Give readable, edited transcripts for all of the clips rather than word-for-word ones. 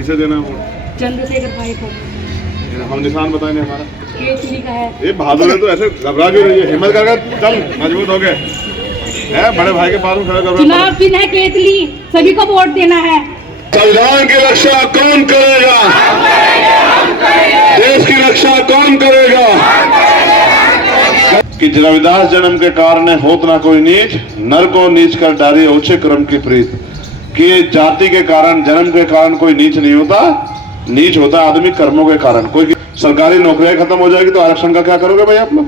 किसे देना है वोट? चंद्रशेखर भाई को। हम निशान बताएंगे हमारा। केसरी का है। ये बहादुर है तो ऐसे घबरा क्यों रही है? हिम्मत करके चल, मजबूत हो गए है। बड़े भाई के पास में खड़ा घबरा। चुनाव चिन्ह है केतली, सभी को वोट देना है। संविधान की रक्षा कौन करेगा? देश की रक्षा कौन करेगा? कि रविदास जन्म के कारण होत ना कोई नीच, नर को नीच कर डारी ओछे क्रम की प्रीत। कि जाति के कारण, जन्म के कारण कोई नीच नहीं होता, नीच होता आदमी कर्मों के कारण। कोई सरकारी नौकरियां खत्म हो जाएगी तो आरक्षण का क्या करोगे भाई आप लोग?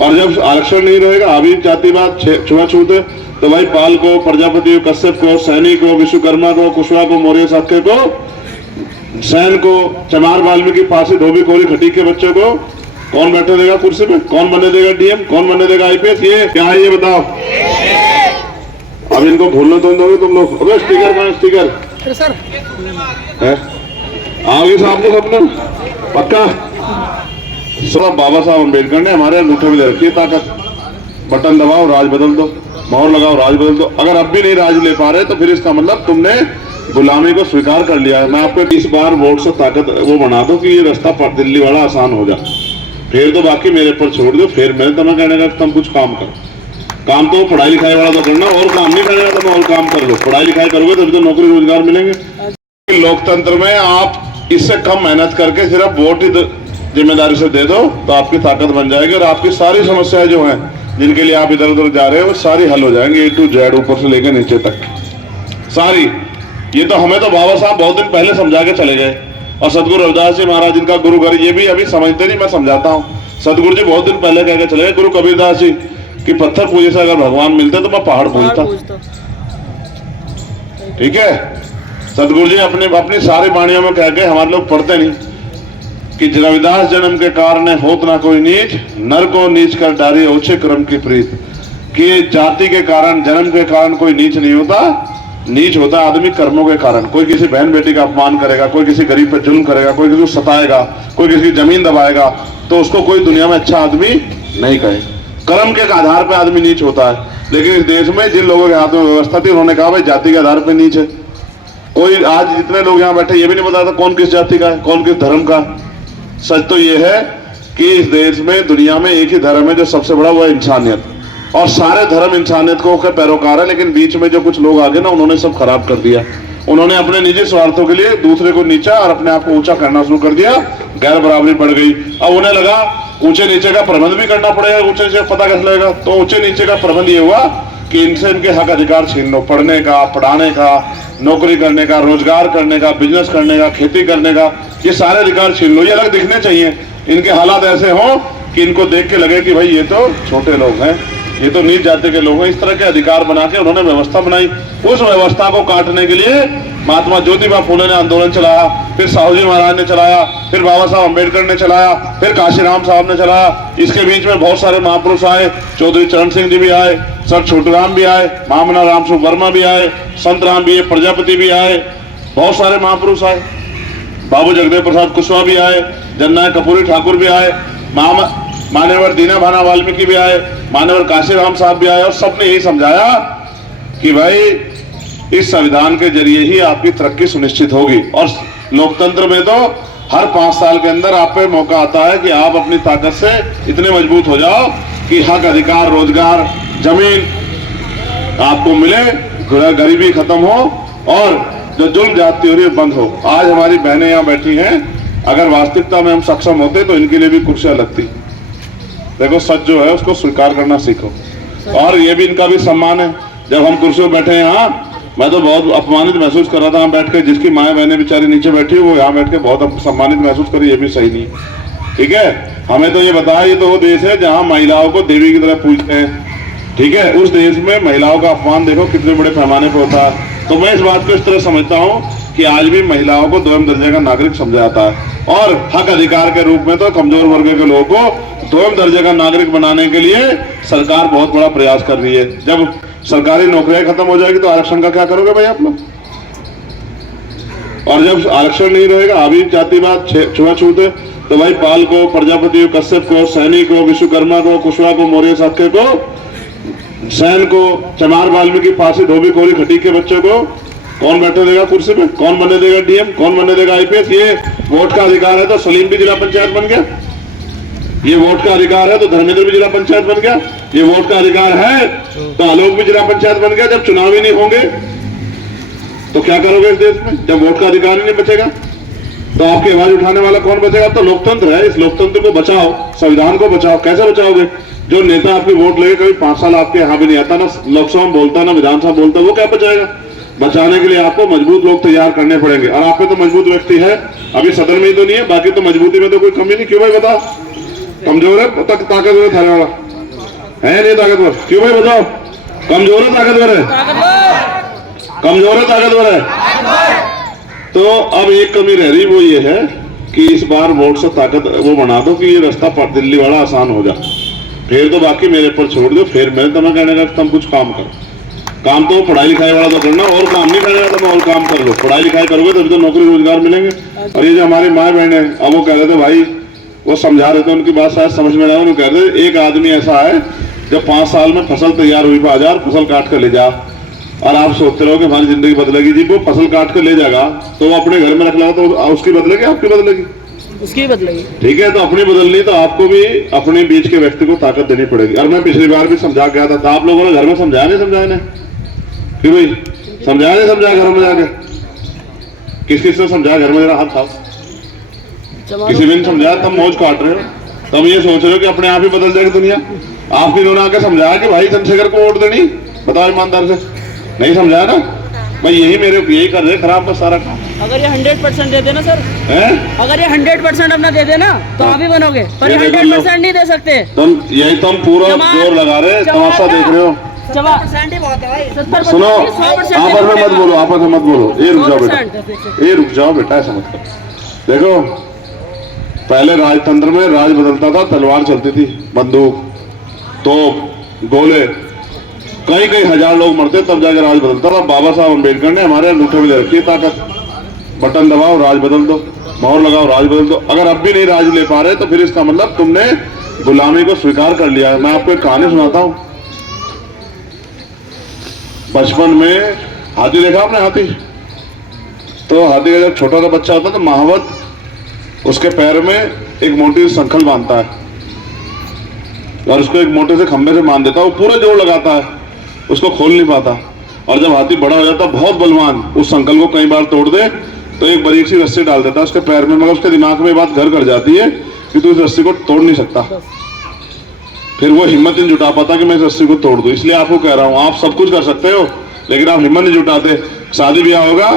और जब आरक्षण नहीं रहेगा, अभी जातिवाद छुआछूत है, तो भाई पाल को, प्रजापति को, कश्यप को, सैनी को, विश्वकर्मा को, कुशवाहा को, मौर्य शाक्य को, सैन को, चमार वाल्मीकि, फांसी, धोबी, कोहली, खटीक के बच्चों को कौन बैठे देगा कुर्सी पे? कौन बने देगा डीएम? कौन बने देगा आईपीएस? ये क्या है ये बताओ। अब इनको भूलने तो दोगे तुम लोग? अरे स्टिकर का स्टिकर सर है, आओगे साहब को सपना पक्का। सब बाबा साहब अम्बेडकर ने हमारे अंगूठे में दे रखी है ताकत। बटन दबाओ, राज बदल दो, मोहर लगाओ, राज बदल दो। अगर अब भी नहीं राज ले पा रहे तो फिर इसका मतलब तुमने गुलामी को स्वीकार कर लिया है। मैं आपको इस बार वोट से ताकत वो बना दो कि ये रास्ता दिल्ली वाला आसान हो जाए, फिर तो बाकी मेरे पर छोड़ दो। फिर मैं तुम्हें कहने का तुम कुछ काम करो। काम तो पढ़ाई लिखाई वाला तो करना, और काम नहीं करना तो और काम कर लो। पढ़ाई लिखाई करोगे तभी तो नौकरी रोजगार मिलेंगे। लोकतंत्र में आप इससे कम मेहनत करके सिर्फ वोट ही जिम्मेदारी से दे दो तो आपकी ताकत बन जाएगी, और आपकी सारी समस्याएं जो हैं जिनके लिए आप इधर उधर जा रहे हो वो सारी हल हो जाएंगे, A to Z, ऊपर से लेकर नीचे तक सारी। ये तो हमें तो बाबा साहब बहुत दिन पहले समझा के चले गए, और सदगुरु रविदास जी महाराज जिनका गुरु घर, ये भी अभी समझते नहीं, मैं समझाता हूँ। सदगुरु जी बहुत दिन पहले कह के चले गए, गुरु कबीरदास जी कि पत्थर पूजे से अगर भगवान मिलते तो मैं पहाड़ पूजता। ठीक है, सदगुरु जी अपनी सारी वाणियों में कह गए, हमारे लोग पढ़ते नहीं, कि रविदास जन्म के कारण होत ना कोई नीच, नर को नीच कर डारी ओछे क्रम की प्रीत। कि जाति के कारण, जन्म के कारण कोई नीच नहीं होता, नीच होता आदमी कर्मों के कारण। कोई किसी बहन बेटी का अपमान करेगा, कोई किसी गरीब पे जुल्म करेगा, कोई किसी को सताएगा, कोई किसी की जमीन दबाएगा, तो उसको कोई दुनिया में अच्छा आदमी नहीं कहे। कर्म के आधार पर आदमी नीच होता है। लेकिन इस देश में जिन लोगों के हाथ में व्यवस्था थी उन्होंने कहा भाई जाति के आधार पर नीच है। कोई आज जितने लोग यहाँ बैठे ये भी नहीं पता था कौन किस जाति का है, कौन किस धर्म का। सच तो ये है कि इस देश में, दुनिया में एक ही धर्म है जो सबसे बड़ा, वो है इंसानियत। और सारे धर्म इंसानियत को के पैरोकार है, लेकिन बीच में जो कुछ लोग आगे ना, उन्होंने सब खराब कर दिया। उन्होंने अपने निजी स्वार्थों के लिए दूसरे को नीचा और अपने आप को ऊंचा करना शुरू कर दिया, गैर बराबरी बढ़ गई। अब उन्हें लगा ऊंचे नीचे का प्रबंध भी करना पड़ेगा, ऊंचे नीचे पता कैसे लगेगा? तो ऊंचे नीचे का प्रबंध ये हुआ कि इनसे इनके हक अधिकार छीन लो, पढ़ने का, पढ़ाने का, नौकरी करने का, रोजगार करने का, बिजनेस करने का, खेती करने का, ये सारे अधिकार छीन लो। ये अलग दिखने चाहिए, इनके हालात ऐसे हों कि इनको देख के लगे कि भाई ये तो छोटे लोग हैं, ये तो नीच जाति के लोग हैं। इस तरह के अधिकार बना के उन्होंने व्यवस्था बनाई। उस व्यवस्था को काटने के लिए महात्मा ज्योतिबा फुले ने आंदोलन चलाया, फिर साहू जी महाराज ने चलाया, फिर बाबा साहब अम्बेडकर ने चलाया, फिर काशीराम साहब ने चलाया। इसके बीच में बहुत सारे महापुरुष आए, चौधरी चरण सिंह जी भी आए, सर छोटूराम भी आए, महामना रामस्वरूप वर्मा भी आए, संत राम भी, प्रजापति भी आए, बहुत सारे महापुरुष आए, बाबू जगदेव प्रसाद कुशवाहा भी आए, जननायक कपूरी ठाकुर भी आए, मान्यवर दीना भाना वाल्मीकि भी आए, मान्यवर काशीराम साहब भी आए, और सबने यही समझाया कि भाई इस संविधान के जरिए ही आपकी तरक्की सुनिश्चित होगी। और लोकतंत्र में तो हर 5 साल के अंदर आप पे मौका आता है कि आप अपनी ताकत से इतने मजबूत हो जाओ कि हक अधिकार, रोजगार, जमीन आपको मिले, गरीबी खत्म हो और जो जुल्म जाती हो रही है बंद हो। आज हमारी बहनें यहाँ बैठी हैं, अगर वास्तविकता में हम सक्षम होते तो इनके लिए भी कुर्सियां लगती। देखो सच जो है उसको स्वीकार करना सीखो, और ये भी इनका भी सम्मान है। जब हम कुर्सियों बैठे हैं यहाँ, मैं तो बहुत अपमानित महसूस कर रहा था यहाँ बैठ के। जिसकी माएँ बहनें बेचारी नीचे बैठी है वो यहाँ बैठ के बहुत सम्मानित महसूस करी, ये भी सही नहीं। ठीक है, हमें तो ये बताया ये तो वो देश है जहाँ महिलाओं को देवी की तरह पूजते हैं। ठीक है, उस देश में महिलाओं का अपमान देखो कितने बड़े पैमाने पर होता है। तो मैं इस बात को इस तरह समझता हूँ कि आज भी महिलाओं को 2म दर्जे का नागरिक समझा जाता है, और हक अधिकार के रूप में तो कमजोर वर्ग के लोगों को 2म दर्जे का नागरिक बनाने के लिए सरकार बहुत बड़ा प्रयास कर रही है। जब सरकारी नौकरियां खत्म हो जाएगी तो आरक्षण का क्या करोगे भाई आप लोग? और जब आरक्षण नहीं रहेगा, अभी जातिवाद छुआछूत है, तो भाई पाल को, प्रजापति को, कश्यप को, सैनी को, विश्वकर्मा को, कुशवाहा को, मौर्य शाक्य को, सैन को, चमार वाल्मीकि, फांसी, धोबी, कोहली, खटीक के बच्चों को कौन बैठे देगा कुर्सी पे, कौन बनने देगा डीएम, कौन बनने देगा आईपीएस? ये वोट का अधिकार है तो सलीम भी जिला पंचायत बन गया, ये वोट का अधिकार है तो धर्मेंद्र भी जिला पंचायत बन गया, ये वोट का अधिकार है तो आलोक भी जिला पंचायत बन गया। जब चुनाव ही नहीं होंगे तो क्या करोगे इस देश में? जब वोट का अधिकार ही नहीं बचेगा तो आपकी आवाज उठाने वाला कौन बचेगा? तो लोकतंत्र है, इस लोकतंत्र को बचाओ, संविधान को बचाओ। कैसे बचाओगे? जो नेता आपकी वोट लेके कभी 5 साल आपके यहाँ भी नहीं आता, ना लोकसभा में बोलता, ना विधानसभा बोलता, वो क्या बचाएगा? बचाने के लिए आपको मजबूत लोग तैयार करने पड़ेंगे और आप पे तो मजबूत व्यक्ति है, अभी सदन में ही तो नहीं है, बाकी तो मजबूती में तो कोई कमी नहीं। क्यों भाई बताओ? कमजोर है ताकतवर है थाने वाला है नहीं ताकतवर? क्यों भाई बताओ? कमजोर है ताकतवर है? कमजोर है ताकतवर है? तो अब एक कमी रह रही, वो ये है कि इस बार वोट से ताकत वो बना दो कि ये रास्ता दिल्ली वाला आसान हो जाए, फिर तो बाकी मेरे पर छोड़ दो। फिर मैं तुम्हें कहने का तुम कुछ काम करो, काम तो पढ़ाई लिखाई वाला तो करना, और काम नहीं करना तो और काम कर लो। पढ़ाई लिखाई करोगे तभी तो नौकरी रोजगार मिलेंगे। और ये जो हमारी माँ बहन है, अब वो कह रहे थे भाई, वो समझा रहे थे, उनकी बात शायद समझ में आया, उन्होंने कह रहे एक आदमी ऐसा है जब 5 साल में फसल तैयार हुई 5000 फसल काट कर ले जा, और आप सोचते रहो कि हमारी जिंदगी बदलेगी। जी वो फसल काट कर ले जाएगा तो वो अपने घर में रख लेगा, तो उसकी बदलेगी आपकी बदलेगी? उसकी बदलेगी। ठीक है, तो अपनी बदलनी तो आपको भी अपने बीच के व्यक्ति को ताकत देनी पड़ेगी। और मैं पिछली बार भी समझा गया था, तो आप लोगों ने घर में समझाया नहीं? समझाया नहीं कि भाई समझाया नहीं? समझाया घर में जाके? किस किस ने समझाया घर में? जरा हाथ खाओ। किसी ने समझाया? तब मौज काट रहे हो, तब ये सोच रहे हो कि अपने आप ही बदल जाएगी दुनिया। आपकी इन्होंने आके समझाया कि भाई चंद्रशेखर को वोट देनी? बताओ ईमानदार से, नहीं समझाया ना? भाई यही कर रहे खराब बस सारा काम। अगर ये 100% दे देना सर, अगर ये 100% अपना दे देना तो आप ही बनोगे, पर ये 100% नहीं दे सकते। तुम पूरा जोर लगा रहे, तमाशा देख रहे हो। सुनो, आपस में मत बोलो, आपस में मत बोलो। ये रुक जाओ बेटा, ये रुक जाओ बेटा, ऐसा मत करो। देखो पहले राजतंत्र में राज बदलता था, तलवार चलती थी, बंदूक, तोप, गोले, कई हजार लोग मरते तब जाकर राज बदलता था। बाबा साहब अम्बेडकर ने हमारे अंगूठे में दे रखी है ताकत, बटन दबाओ राज बदल दो, मोहर लगाओ राज बदल दो। अगर अब भी नहीं राज ले पा रहे तो फिर इसका मतलब तुमने गुलामी को स्वीकार कर लिया है। मैं आपको एक कहानी सुनाता हूं। बचपन में हाथी देखा आपने? हाथी, तो हाथी का जब छोटा सा बच्चा होता है तो महावत उसके पैर में एक मोटी संखल बांधता है और उसको एक मोटे से खंबे से बांध देता है। वो पूरा जोर लगाता है, उसको खोल नहीं पाता। और जब हाथी बड़ा हो जाता है, बहुत बलवान, उस संकल को कई बार तोड़ दे तो एक बारीक सी रस्सी डाल देता है उसके पैर में, मगर उसके दिमाग में ये बात घर कर जाती है कि तू इस रस्सी को तोड़ नहीं सकता। फिर वो हिम्मत नहीं जुटा पाता कि मैं इस रस्सी को तोड़ दूं। इसलिए आपको कह रहा हूं, आप सब कुछ कर सकते हो लेकिन आप हिम्मत नहीं जुटाते। शादी ब्याह होगा,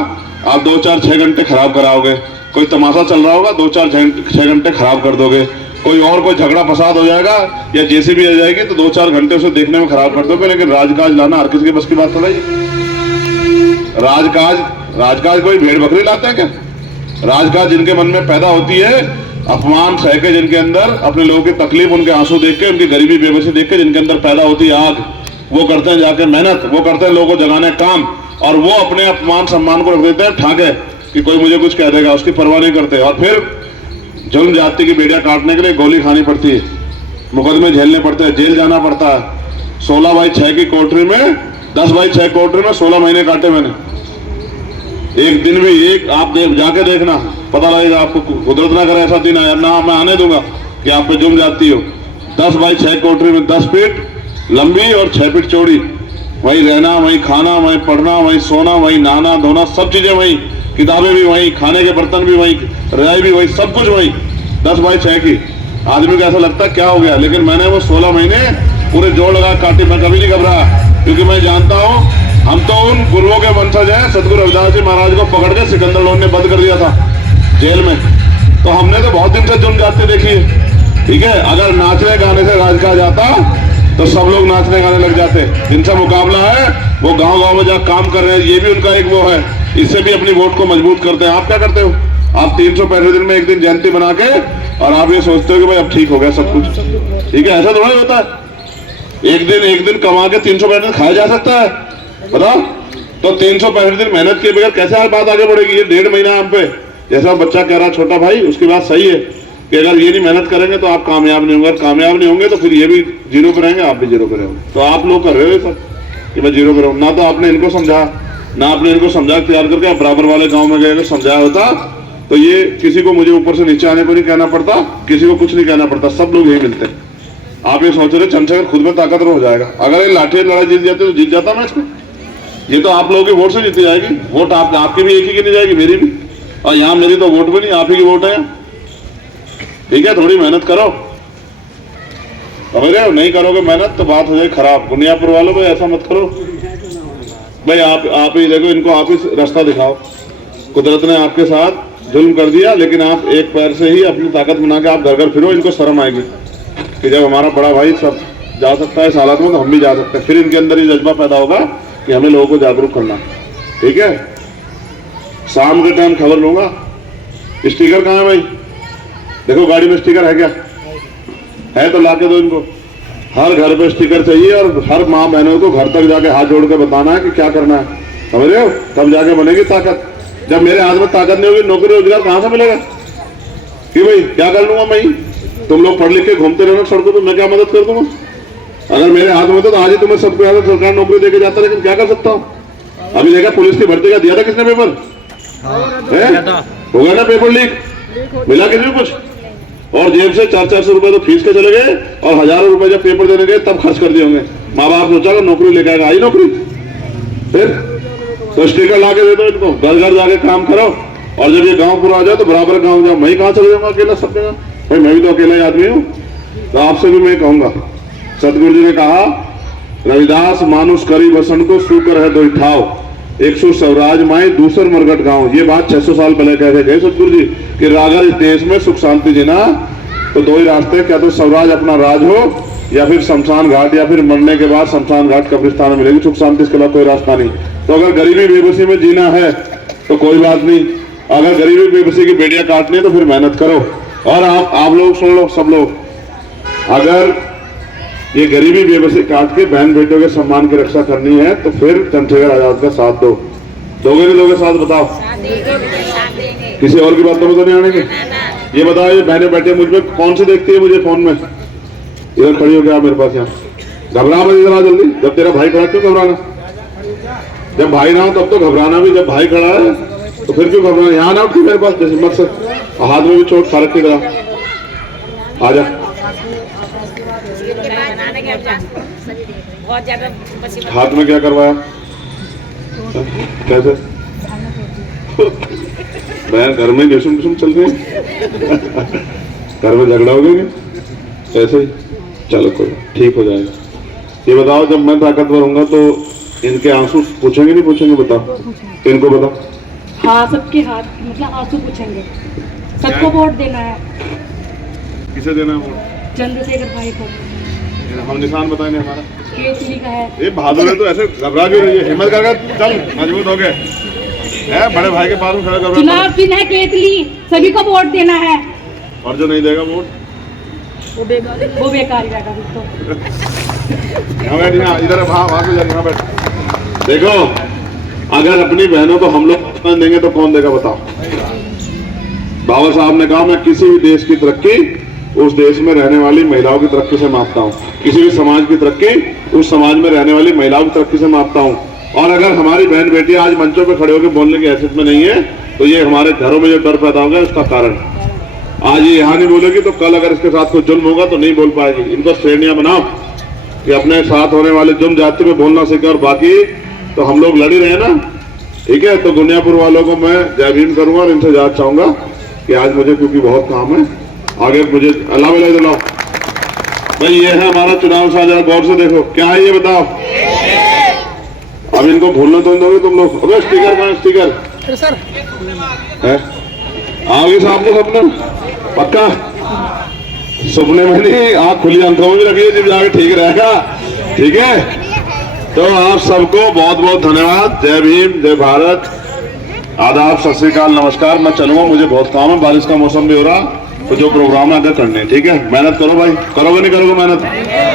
आप 2-4-6 घंटे खराब कराओगे। कोई तमाशा चल रहा होगा, 2-4-6 घंटे खराब कर दोगे। कोई झगड़ा फसाद हो जाएगा या जेसीबी आ जाएगी तो 2-4 घंटे उसे देखने में खराब कर दोगे। लेकिन राजकाज लाना हर किसी के बस की बात थोड़ा ही। राजकाज कोई भेड़ बकरी लाते हैं क्या? राजकाज जिनके मन में पैदा होती है, अपमान सह के, जिनके अंदर अपने लोगों की तकलीफ, उनके आंसू देख के, उनकी गरीबी बेबसी देख के जिनके अंदर पैदा होती है आग, वो करते हैं जाके मेहनत, वो करते हैं लोगों को जगाने काम, और वो अपने अपमान सम्मान को रख देते हैं ठाके कि कोई मुझे कुछ कह देगा, उसकी परवाह नहीं करते। और फिर जुल्म जाति की बेड़ियां काटने के लिए गोली खानी पड़ती है, मुकदमे झेलने पड़ते हैं, जेल जाना पड़ता है। 16/6 की कोठरी में, 10/6 कोठरी में 16 महीने काटे मैंने। एक दिन भी एक आप जाके देखना, पता लगेगा आपको। कुदरत ना करे ऐसा दिन आया ना, मैं आने दूंगा कि आप पे जुर्म जाती हो। 10/6 कोठरी में 10 फीट लंबी और 6 फीट चौड़ी, वहीं रहना, वहीं खाना, वहीं पढ़ना, वहीं सोना, वहीं नहाना धोना, सब चीजें वहीं, किताबें भी वहीं, खाने के बर्तन भी वहीं, रजाई भी वहीं, सब कुछ वहीं। 10/6 की। आदमी को ऐसा लगता है क्या हो गया, लेकिन मैंने वो 16 महीने पूरे जोड़ लगा काटे। मैं कभी नहीं घबरा, क्योंकि मैं जानता हूँ हम तो उन गुरुओं के वंशज हैं। सतगुरु रविदास जी महाराज को पकड़ के सिकंदर लोन ने बंद कर दिया था जेल में, तो हमने तो बहुत दिन से जुर्म जाते देखी है। ठीक है, अगर नाचने गाने से राज कहा जाता तो सब लोग नाचने गाने लग जाते। जिनसे मुकाबला है वो गांव में जाकर काम कर रहे हैं, ये भी उनका एक वो है, इससे भी अपनी वोट को मजबूत करते हैं। आप क्या करते हो? आप 365 दिन में एक दिन जयंती बना के और आप ये सोचते हो कि भाई अब ठीक हो गया सब कुछ। ठीक है, ऐसा थोड़ा ही होता है। एक दिन कमा के 365 दिन खाया जा सकता है, बताओ? तो 365 दिन मेहनत के बगैर कैसे बात आगे बढ़ेगी? ये 1.5 महीना हम पे, जैसा बच्चा कह रहा छोटा भाई, उसकी बात सही है कि अगर ये नहीं मेहनत करेंगे तो आप कामयाब नहीं होंगे। कामयाब नहीं होंगे तो फिर ये भी जीरो पे रहेंगे, आप भी जीरो पे रहेंगे। तो आप लोग कर रहे हो सब कि मैं जीरो पे रहूं ना। तो आपने इनको समझा ना आपने इनको समझा तैयार करके आप बराबर वाले गांव में गए अगर समझाया होता तो ये किसी को मुझे ऊपर से नीचे आने को नहीं कहना पड़ता, किसी को कुछ नहीं कहना पड़ता, सब लोग यही मिलते हैं। आप ये सोच रहे चंद्रशेखर खुद में ताकतवर हो जाएगा, अगर ये लाठी लड़ाई जीत जाते तो जीत जाता मैच में। ये तो आप लोगों की वोट से जीती जाएगी, वोट आपकी भी एक ही गिनी जाएगी, मेरी भी, और यहाँ मेरी तो वोट भी नहीं, आप ही की वोट है। ठीक है, थोड़ी मेहनत करो, समझ रहे हो? नहीं करोगे मेहनत तो बात हो जाएगी खराब। गुनियापुर वालों भाई ऐसा मत करो भाई, आप ही देखो, इनको आप ही रास्ता दिखाओ। कुदरत ने आपके साथ जुल्म कर दिया, लेकिन आप एक पैर से ही अपनी ताकत बना के आप घर घर फिरो, इनको शर्म आएगी कि जब हमारा बड़ा भाई सब जा सकता है इस हालत में तो हम भी जा सकते हैं। फिर इनके अंदर ये जज्बा पैदा होगा कि हमें लोगों को जागरूक करना। ठीक है, शाम के टाइम खबर लूंगा। स्टिकर कहाँ है भाई? देखो गाड़ी में स्टिकर है क्या? है तो लाके दो इनको। हर घर पे स्टिकर चाहिए और हर माँ बहनों को घर तक जाके हाथ जोड़ के बताना है कि क्या करना है, समझ रहे हो? तब जाके बनेगी ताकत। जब मेरे हाथ में ताकत नहीं होगी, नौकरी रोजगार कहाँ से मिलेगा? कि भाई क्या कर लूंगा मैं? तुम लोग पढ़ लिख के घूमते रहना सड़कों पे, मैं क्या मदद कर दूंगा? अगर मेरे हाथ में तो आज ही तुम्हें सबको यहाँ सरकार नौकरी देके जाता, लेकिन क्या कर सकता हूँ? अभी देखा पुलिस की भर्ती का दिया था किसने पेपर? हो गया ना पेपर लीक? मिला किसी को कुछ? और जेब से 400-400 रुपए तो फीस के चले गए और हजारों रुपए जब पेपर देने गए तब खर्च कर दिए होंगे। माँ बाप सोचा नौकरी लेके आएगा, आई नौकरी? फिर तो स्टिकर ला के दे दो इनको, घर घर जाके काम करो। और जब ये गांव पूरा आ जाए तो बराबर गांव जाओ। मैं कहाँ चले जाऊंगा अकेला सब जगह? भाई मैं भी तो अकेला ही आदमी हूँ। तो आपसे भी मैं कहूंगा, सतगुरु जी ने कहा, रविदास मानुष करी बसन को सूकर है दो ठाव, 100 स्वराज माए दूसर मरगट गांव। ये बात 600 साल पहले कह के गए सतगुरु जी कि अगर इस देश में सुख शांति जीना तो दो ही रास्ते, क्या तो स्वराज अपना राज हो या फिर शमशान घाट, या फिर मरने के बाद शमशान घाट कब्रिस्तान में मिलेगी सुख शांति, इसके अलावा कोई रास्ता नहीं। तो अगर गरीबी बेबसी में जीना है तो कोई बात नहीं, अगर गरीबी बेबसी की बेड़ियां काटनी है तो फिर मेहनत करो। और आप लोग सुन लो, सब लोग, अगर ये गरीबी बेबसी काट के बहन बेटियों के सम्मान की रक्षा करनी है तो फिर चंद्रशेखर आजाद का साथ दो। दोगे नहीं दोगे साथ? बताओ। किसी और की बातों में तो नहीं आनेंगे? ये बताओ, ये बहनें बैठे मुझ में कौन सी देखती है मुझे फोन में? इधर खड़ी हो गया मेरे पास, यहाँ घबरा मत, इधर आ जल्दी। जब तेरा भाई खड़ा क्यों घबराना? जब भाई ना हो तब तो घबराना भी, जब भाई खड़ा है तो फिर क्यों घबराना? यहाँ ना उठी मेरे पास जैसे मत से, हाथ में भी चोट फारक की तरह। आ जा। हाथ में क्या करवाया? कैसे? बहन घर में घुसुम घुसुम चल रही घर में झगड़ा हो गया ऐसे ही? चलो कोई ठीक हो जाएगा। ये बताओ, जब मैं ताकतवर होऊंगा तो इनके आंसू पूछेंगे नहीं पूछेंगे? बताओ इनको, बताओ। हाँ, सबके हाथ मतलब आंसू पूछेंगे। सबको वोट देना है। किसे देना है वोट? चंद्रशेखर भाई को। हम निशान बताएंगे हमारा केसरी का है। ये बहादुर है तो ऐसे घबरा क्यों रही है? हिम्मत करके चल, मजबूत हो गए है, बड़े भाई के पास में खड़ा कर। चुनाव चिन्ह है केतली, सभी को वोट देना है। और जो नहीं देगा वोट वो बेकार जाएगा। इधर वहां बैठ। देखो, अगर अपनी बहनों को हम लोग देंगे तो कौन देगा बताओ? बाबा साहब ने कहा, मैं किसी भी देश की तरक्की उस देश में रहने वाली महिलाओं की तरक्की से मापता हूँ, किसी भी समाज की तरक्की उस समाज में रहने वाली महिलाओं की तरक्की से मापता हूँ। और अगर हमारी बहन बेटी आज मंचों पे खड़े होकर बोलने की हैसियत में नहीं है तो ये हमारे घरों में जो डर पैदा होगा उसका कारण। आज ये यहाँ नहीं बोलेगी तो कल अगर इसके साथ कोई जुल्म होगा तो नहीं बोल पाएगी। इनको श्रेणियां बनाओ कि अपने साथ होने वाले जुल्म जाति में बोलना सीखे, और बाकी तो हम लोग लड़ी रहे ना। ठीक है, तो गुनियापुर वालों को मैं जय भीम करूंगा और इनसे याद चाहूंगा कि आज मुझे क्योंकि बहुत काम है, आगे मुझे अल्लाह मिला दिलाओ। भाई ये है हमारा चुनाव साझा, गौर से देखो क्या है ये बताओ। अब इनको भूलना तो दोगे तुम लोग? अबे स्टिकर का स्टिकर सर है, आओगे साहब को सपने पक्का? सपने में नहीं, आँख खुली आंखों में भी रखिए, जब जाके ठीक रहेगा। ठीक है, तो आप सबको बहुत बहुत धन्यवाद। जय भीम, जय भारत, आदाब, सत श्री अकाल, नमस्कार। मैं चलूंगा, मुझे बहुत काम है, बारिश का मौसम भी हो रहा, तो जो प्रोग्राम है अगर करने। ठीक है, मेहनत करो भाई, करोगे नहीं करोगे मेहनत?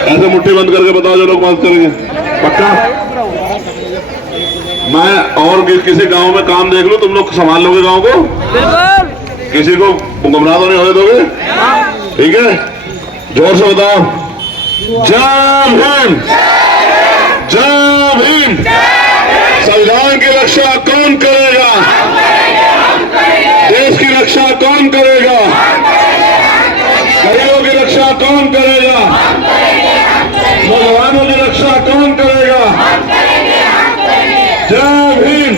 ऐसे मुट्ठी बंद करके बताओ जो लोग मदद करेंगे, पक्का? मैं और किसी गांव में काम देख लूं, तुम लोग संभाल लोगे गांव को? बिल्कुल। किसी को गुमराह तो नहीं होने दोगे? ठीक है, जोर से बताओ। जय भीम, जय भीम, संविधान की रक्षा कौन करेगा? देश की रक्षा कौन करेगा? गरीबों की रक्षा कौन करेगा? नौजवानों की रक्षा कौन करेगा? जय भीम,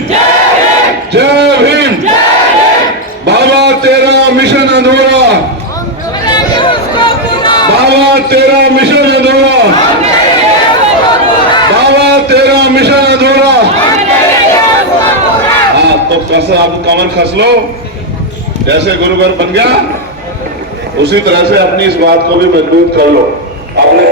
जय भीम। बाबा तेरा मिशन अधूरा, बाबा तेरा मिशन अधूरा, बाबा तेरा मिशन अधूरा। हाँ, तो कैसे आप कमर खस लो, जैसे गुरु घर बन गया उसी तरह से अपनी इस बात को भी मजबूत कर लो। अपने